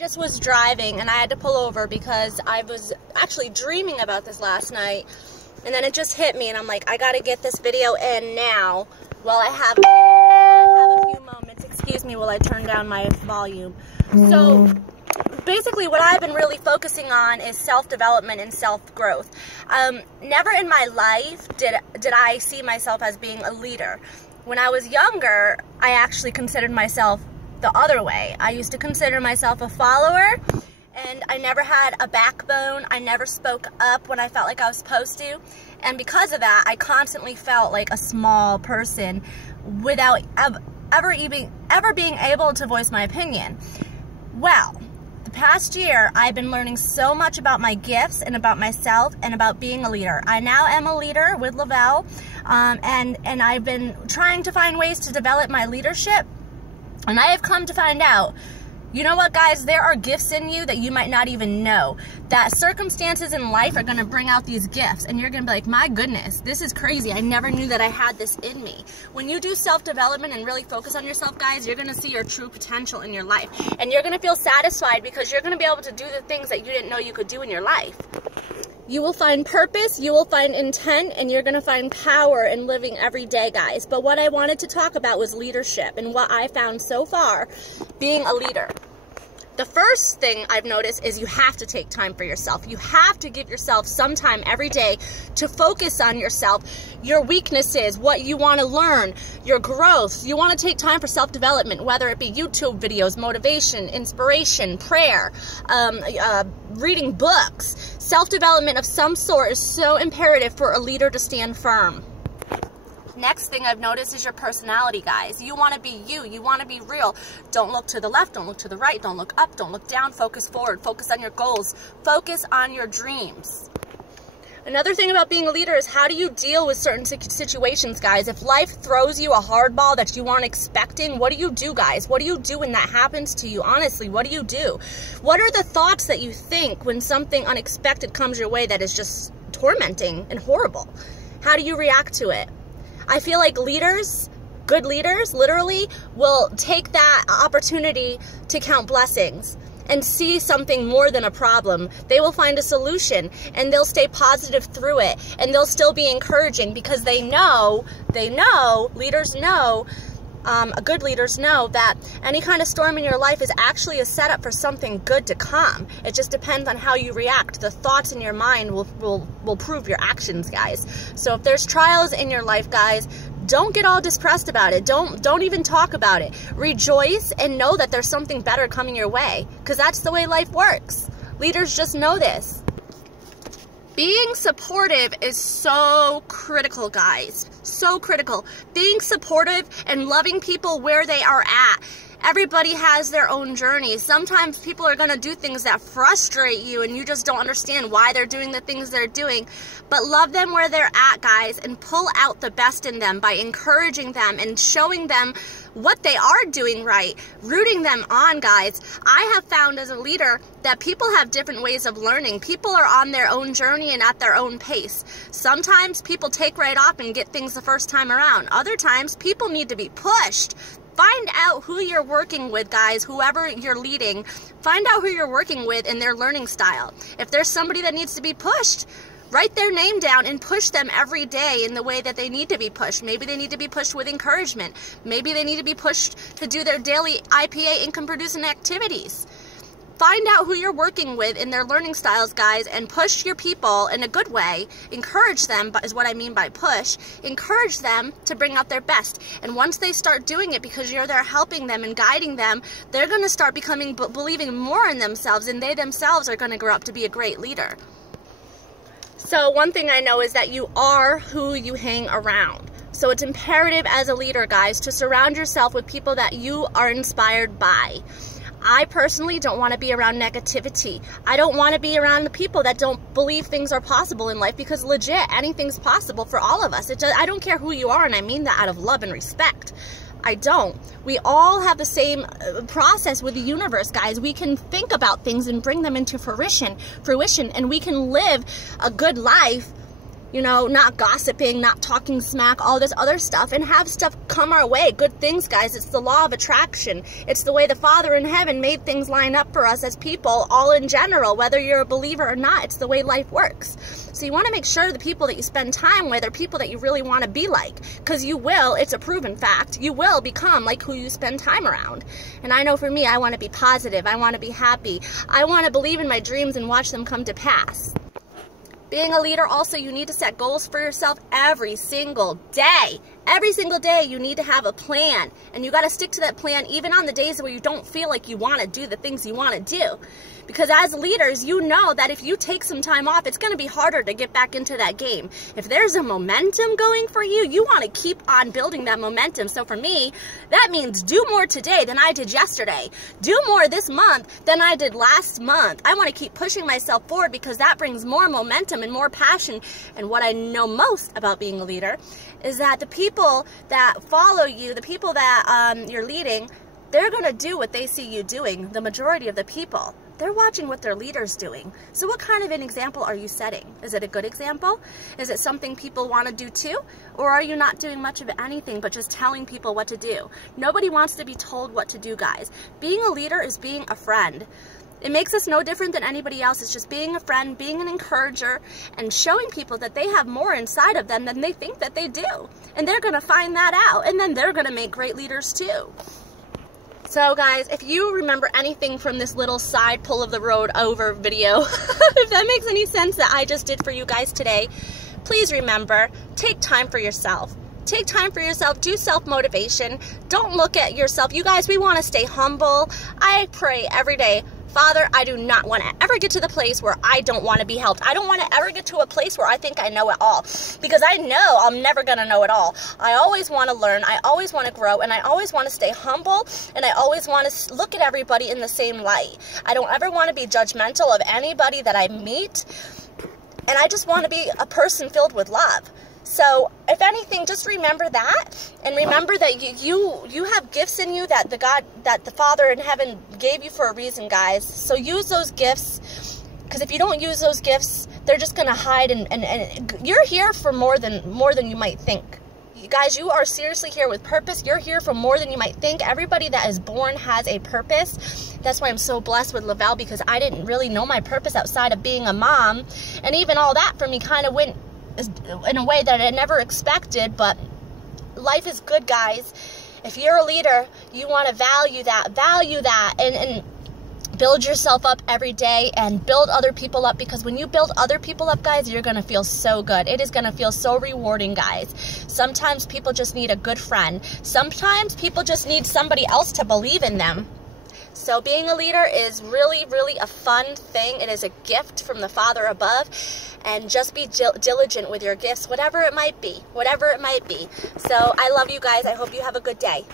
Just was driving and I had to pull over because I was actually dreaming about this last night, and then it just hit me and I'm like, I gotta get this video in now while I have a few moments. Excuse me while I turn down my volume. So basically what I've been really focusing on is self-development and self-growth. Never in my life did I see myself as being a leader. When I was younger, I actually considered myself the other way. I used to consider myself a follower, and I never had a backbone. I never spoke up when I felt like I was supposed to, and because of that, I constantly felt like a small person without ever being able to voice my opinion. Well, the past year, I've been learning so much about my gifts and about myself and about being a leader. I now am a leader with Lavelle, and I've been trying to find ways to develop my leadership. And I have come to find out, you know what, guys, there are gifts in you that you might not even know. That circumstances in life are going to bring out these gifts, and you're going to be like, my goodness, this is crazy. I never knew that I had this in me. When you do self-development and really focus on yourself, guys, you're going to see your true potential in your life. And you're going to feel satisfied because you're going to be able to do the things that you didn't know you could do in your life. You will find purpose, you will find intent, and you're going to find power in living every day, guys. But what I wanted to talk about was leadership and what I found so far being a leader. The first thing I've noticed is you have to take time for yourself. You have to give yourself some time every day to focus on yourself, your weaknesses, what you want to learn, your growth. You want to take time for self-development, whether it be YouTube videos, motivation, inspiration, prayer, reading books. Self-development of some sort is so imperative for a leader to stand firm. Next thing I've noticed is your personality, guys. You want to be you. You want to be real. Don't look to the left. Don't look to the right. Don't look up. Don't look down. Focus forward. Focus on your goals. Focus on your dreams. Another thing about being a leader is how do you deal with certain situations, guys? If life throws you a hardball that you aren't expecting, what do you do, guys? What do you do when that happens to you? Honestly, what do you do? What are the thoughts that you think when something unexpected comes your way that is just tormenting and horrible? How do you react to it? I feel like leaders, good leaders, literally, will take that opportunity to count blessings and see something more than a problem. They will find a solution, and they'll stay positive through it, and they'll still be encouraging because they know, leaders know, good leaders know that any kind of storm in your life is actually a setup for something good to come. It just depends on how you react. The thoughts in your mind will prove your actions, guys. So if there's trials in your life, guys, don't get all depressed about it. Don't even talk about it. Rejoice and know that there's something better coming your way, because that's the way life works. Leaders just know this. Being supportive is so critical, guys. So critical. Being supportive and loving people where they are at. Everybody has their own journey. Sometimes people are going to do things that frustrate you and you just don't understand why they're doing the things they're doing. But love them where they're at, guys, and pull out the best in them by encouraging them and showing them what they are doing right, rooting them on, guys. I have found as a leader that people have different ways of learning. People are on their own journey and at their own pace. Sometimes people take right off and get things the first time around. Other times, people need to be pushed. Find out who you're working with, guys, whoever you're leading. Find out who you're working with and their learning style. If there's somebody that needs to be pushed, write their name down and push them every day in the way that they need to be pushed. Maybe they need to be pushed with encouragement. Maybe they need to be pushed to do their daily IPA income-producing activities. Find out who you're working with in their learning styles, guys, and push your people in a good way. Encourage them, is what I mean by push. Encourage them to bring out their best. And once they start doing it because you're there helping them and guiding them, they're going to start believing more in themselves, and they themselves are going to grow up to be a great leader. So one thing I know is that you are who you hang around. So it's imperative as a leader, guys, to surround yourself with people that you are inspired by. I personally don't want to be around negativity. I don't want to be around the people that don't believe things are possible in life, because legit, anything's possible for all of us. I don't care who you are, and I mean that out of love and respect. I don't. We all have the same process with the universe, guys. We can think about things and bring them into fruition, and we can live a good life you know, not gossiping, not talking smack, all this other stuff, and have stuff come our way. Good things, guys. It's the law of attraction. It's the way the Father in heaven made things line up for us as people, all in general, whether you're a believer or not. It's the way life works. So you want to make sure the people that you spend time with are people that you really want to be like, because you will, it's a proven fact, you will become like who you spend time around. And I know for me, I want to be positive. I want to be happy. I want to believe in my dreams and watch them come to pass. Being a leader also, you need to set goals for yourself every single day. Every single day you need to have a plan, and you got to stick to that plan even on the days where you don't feel like you want to do the things you want to do. Because as leaders, you know that if you take some time off, it's going to be harder to get back into that game. If there's a momentum going for you, you want to keep on building that momentum. So for me, that means do more today than I did yesterday. Do more this month than I did last month. I want to keep pushing myself forward because that brings more momentum and more passion. And what I know most about being a leader is that the people that follow you, the people that you're leading, they're going to do what they see you doing. The majority of the people, they're watching what their leader's doing. So what kind of an example are you setting? Is it a good example? Is it something people want to do too? Or are you not doing much of anything but just telling people what to do? Nobody wants to be told what to do, guys. Being a leader is being a friend. It makes us no different than anybody else. It's just being a friend, being an encourager, and showing people that they have more inside of them than they think that they do. And they're going to find that out, and then they're going to make great leaders too. So guys, if you remember anything from this little side pull of the road over video, if that makes any sense that I just did for you guys today, please remember, take time for yourself. Take time for yourself. Do self-motivation. Don't look at yourself. You guys, we want to stay humble. I pray every day, Father, I do not want to ever get to the place where I don't want to be helped. I don't want to ever get to a place where I think I know it all, because I know I'm never going to know it all. I always want to learn. I always want to grow, and I always want to stay humble, and I always want to look at everybody in the same light. I don't ever want to be judgmental of anybody that I meet, and I just want to be a person filled with love. So, if anything, just remember that, and remember that you have gifts in you that the Father in heaven gave you for a reason, guys. So use those gifts, because if you don't use those gifts, they're just going to hide, and you're here for more than you might think. You guys, you are seriously here with purpose. You're here for more than you might think. Everybody that is born has a purpose. That's why I'm so blessed with Lavelle, because I didn't really know my purpose outside of being a mom, and even all that for me kind of went in a way that I never expected. But life is good, guys. If you're a leader, you want to value that, and build yourself up every day and build other people up, because when you build other people up, guys, you're going to feel so good. It is going to feel so rewarding, guys. Sometimes people just need a good friend. Sometimes people just need somebody else to believe in them. So being a leader is really, really a fun thing. It is a gift from the Father above. And just be diligent with your gifts, whatever it might be. Whatever it might be. So I love you guys. I hope you have a good day.